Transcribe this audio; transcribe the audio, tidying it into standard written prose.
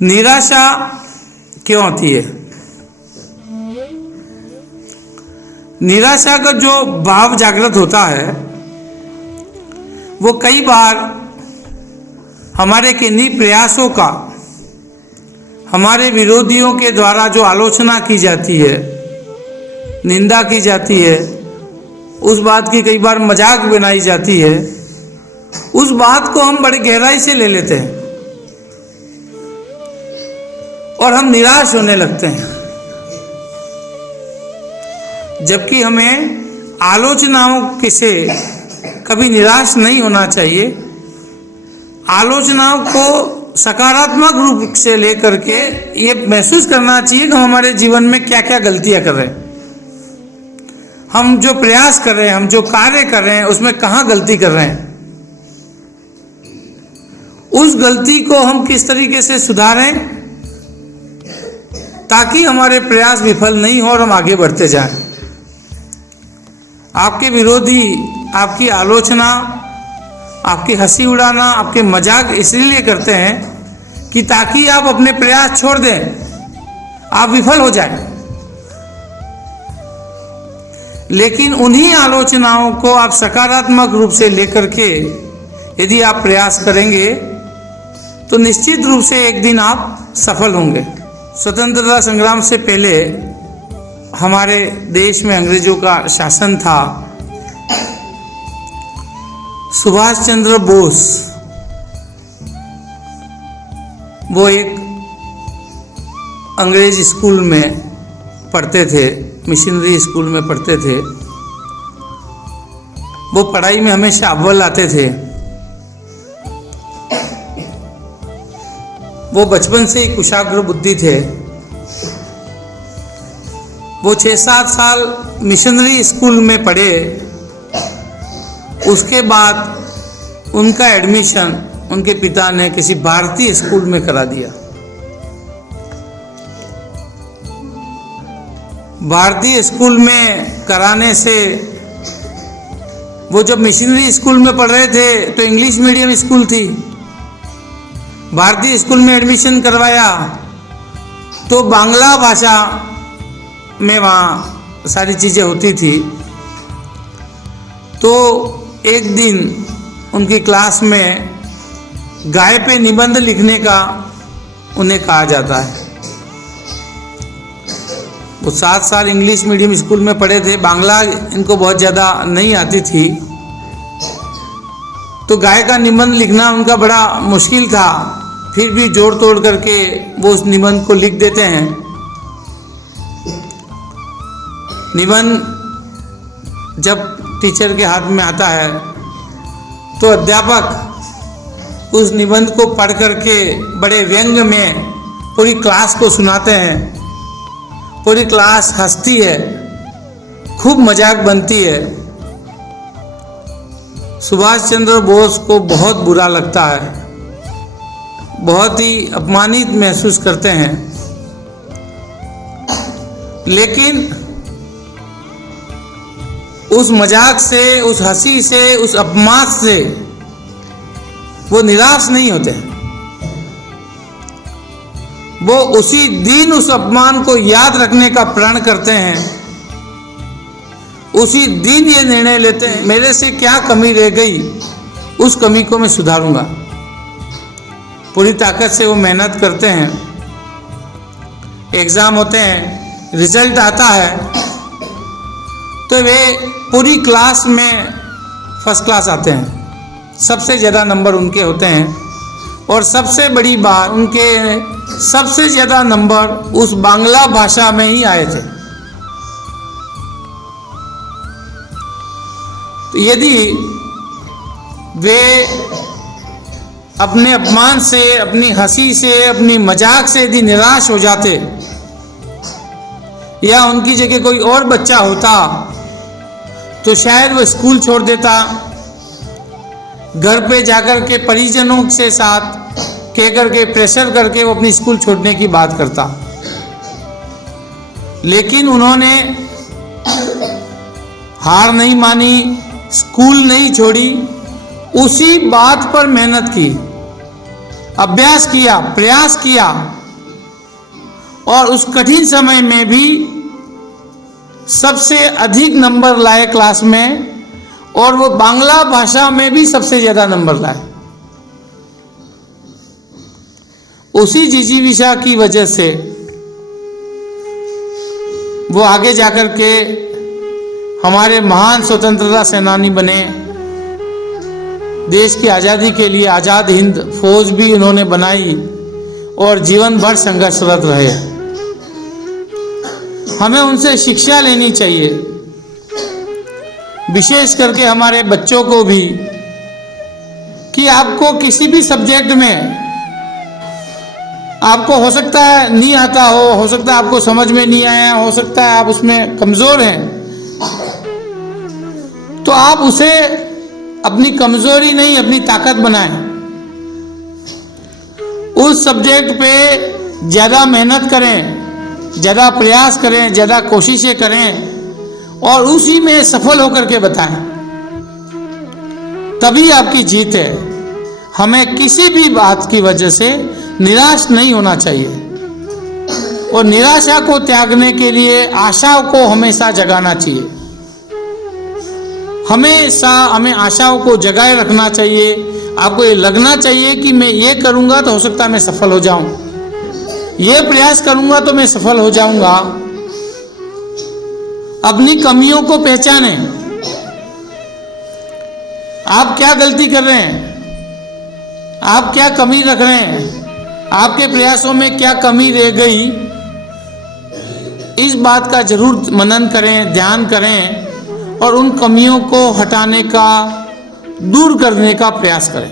निराशा क्यों होती है? निराशा का जो भाव जागृत होता है वो कई बार हमारे किन्हीं प्रयासों का, हमारे विरोधियों के द्वारा जो आलोचना की जाती है, निंदा की जाती है, उस बात की कई बार मजाक बनाई जाती है, उस बात को हम बड़े गहराई से ले लेते हैं और हम निराश होने लगते हैं। जबकि हमें आलोचनाओं से कभी निराश नहीं होना चाहिए। आलोचनाओं को सकारात्मक रूप से लेकर के ये महसूस करना चाहिए कि हमारे जीवन में क्या क्या गलतियां कर रहे हैं, हम जो प्रयास कर रहे हैं, हम जो कार्य कर रहे हैं, उसमें कहाँ गलती कर रहे हैं, उस गलती को हम किस तरीके से सुधारें ताकि हमारे प्रयास विफल नहीं हो और हम आगे बढ़ते जाएं। आपके विरोधी आपकी आलोचना, आपकी हंसी उड़ाना, आपके मजाक इसलिए करते हैं कि ताकि आप अपने प्रयास छोड़ दें, आप विफल हो जाएं। लेकिन उन्हीं आलोचनाओं को आप सकारात्मक रूप से लेकर के यदि आप प्रयास करेंगे तो निश्चित रूप से एक दिन आप सफल होंगे। स्वतंत्रता संग्राम से पहले हमारे देश में अंग्रेजों का शासन था। सुभाष चंद्र बोस वो एक अंग्रेज स्कूल में पढ़ते थे, मिशनरी स्कूल में पढ़ते थे। वो पढ़ाई में हमेशा अव्वल आते थे। वो बचपन से ही कुशाग्र बुद्धि थे। वो 6-7 साल मिशनरी स्कूल में पढ़े। उसके बाद उनका एडमिशन उनके पिता ने किसी भारतीय स्कूल में करा दिया। भारतीय स्कूल में कराने से वो जब मिशनरी स्कूल में पढ़ रहे थे तो इंग्लिश मीडियम स्कूल थी। भारतीय स्कूल में एडमिशन करवाया तो बांग्ला भाषा में वहाँ सारी चीज़ें होती थी। तो एक दिन उनकी क्लास में गाय पे निबंध लिखने का उन्हें कहा जाता है। वो 7 साल इंग्लिश मीडियम स्कूल में पढ़े थे, बांग्ला इनको बहुत ज़्यादा नहीं आती थी, तो गाय का निबंध लिखना उनका बड़ा मुश्किल था। फिर भी जोड़ तोड़ करके वो उस निबंध को लिख देते हैं। निबंध जब टीचर के हाथ में आता है तो अध्यापक उस निबंध को पढ़ करके बड़े व्यंग में पूरी क्लास को सुनाते हैं। पूरी क्लास हंसती है, खूब मजाक बनती है। सुभाष चंद्र बोस को बहुत बुरा लगता है, बहुत ही अपमानित महसूस करते हैं। लेकिन उस मजाक से, उस हंसी से, उस अपमान से वो निराश नहीं होते। वो उसी दिन उस अपमान को याद रखने का प्रण करते हैं। उसी दिन ये निर्णय लेते हैं, मेरे से क्या कमी रह गई, उस कमी को मैं सुधारूंगा। पूरी ताकत से वो मेहनत करते हैं। एग्ज़ाम होते हैं, रिजल्ट आता है तो वे पूरी क्लास में फर्स्ट क्लास आते हैं। सबसे ज़्यादा नंबर उनके होते हैं और सबसे बड़ी बात, उनके सबसे ज़्यादा नंबर उस बांग्ला भाषा में ही आए थे। तो यदि वे अपने अपमान से, अपनी हंसी से, अपनी मजाक से यदि निराश हो जाते या उनकी जगह कोई और बच्चा होता तो शायद वो स्कूल छोड़ देता, घर पे जाकर के परिजनों से साथ कह करके प्रेशर करके वो अपनी स्कूल छोड़ने की बात करता। लेकिन उन्होंने हार नहीं मानी, स्कूल नहीं छोड़ी, उसी बात पर मेहनत की अभ्यास किया, प्रयास किया और उस कठिन समय में भी सबसे अधिक नंबर लाए क्लास में, और वो बांग्ला भाषा में भी सबसे ज्यादा नंबर लाए। उसी जिजीविषा की वजह से वो आगे जाकर के हमारे महान स्वतंत्रता सेनानी बने। देश की आज़ादी के लिए आज़ाद हिंद फौज भी उन्होंने बनाई और जीवन भर संघर्षरत रहे। हमें उनसे शिक्षा लेनी चाहिए, विशेष करके हमारे बच्चों को भी, कि आपको किसी भी सब्जेक्ट में आपको हो सकता है नहीं आता हो सकता है आपको समझ में नहीं आया, हो सकता है आप उसमें कमजोर हैं, तो आप उसे अपनी कमजोरी नहीं अपनी ताकत बनाएं। उस सब्जेक्ट पे ज्यादा मेहनत करें, ज्यादा प्रयास करें, ज्यादा कोशिशें करें और उसी में सफल होकर के बताएं, तभी आपकी जीत है। हमें किसी भी बात की वजह से निराश नहीं होना चाहिए और निराशा को त्यागने के लिए आशा को हमेशा जगाना चाहिए। हमेशा हमें आशाओं को जगाए रखना चाहिए। आपको ये लगना चाहिए कि मैं ये करूंगा तो हो सकता है मैं सफल हो जाऊं, ये प्रयास करूंगा तो मैं सफल हो जाऊंगा। अपनी कमियों को पहचानें, आप क्या गलती कर रहे हैं, आप क्या कमी रख रहे हैं, आपके प्रयासों में क्या कमी रह गई, इस बात का जरूर मनन करें, ध्यान करें और उन कमियों को हटाने का, दूर करने का प्रयास करें।